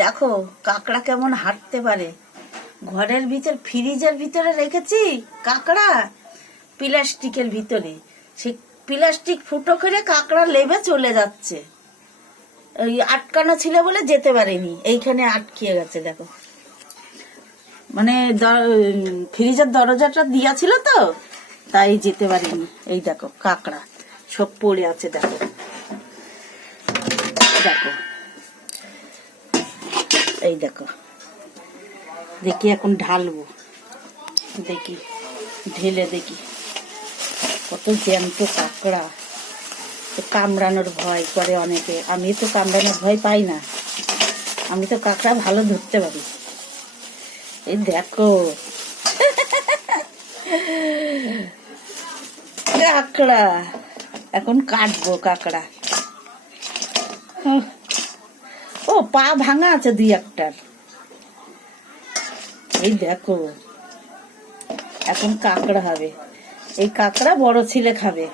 দেখো কাকড়া কেমন হাঁটতে পারে। ঘরের ভিতর ফ্রিজের ভিতরে রেখেছি কাকড়া, প্লাস্টিকের ভিতরে। সে প্লাস্টিক ফুটো করে কাকড়া লেবে চলে যাচ্ছে। ওই আটকানো ছিল বলে যেতে পারেনি, এইখানে আটকিয়ে গেছে। দেখো মানে ফ্রিজের দরজাটা দিয়া ছিল তো, তাই যেতে পারিনি। এই দেখো কাকড়া সব পড়ে আছে। দেখো দেখো এই দেখো। দেখি এখন ঢালবো, দেখি ঢেলে দেখি। কত জ্যান্ত কাকড়া, কামড়ানোর ভয় করে অনেকে। আমি তো কামড়ানোর ভয় পাই না, আমি তো কাকড়া ভালো ধরতে পারি। এই দেখো কাকড়া, এখন কাটবো কাকড়া। ও পা ভাঙা আছে দুই একটার। এই দেখো এখন কাকড়া হবে। এই কাকড়া বড় ছেলে খাবে।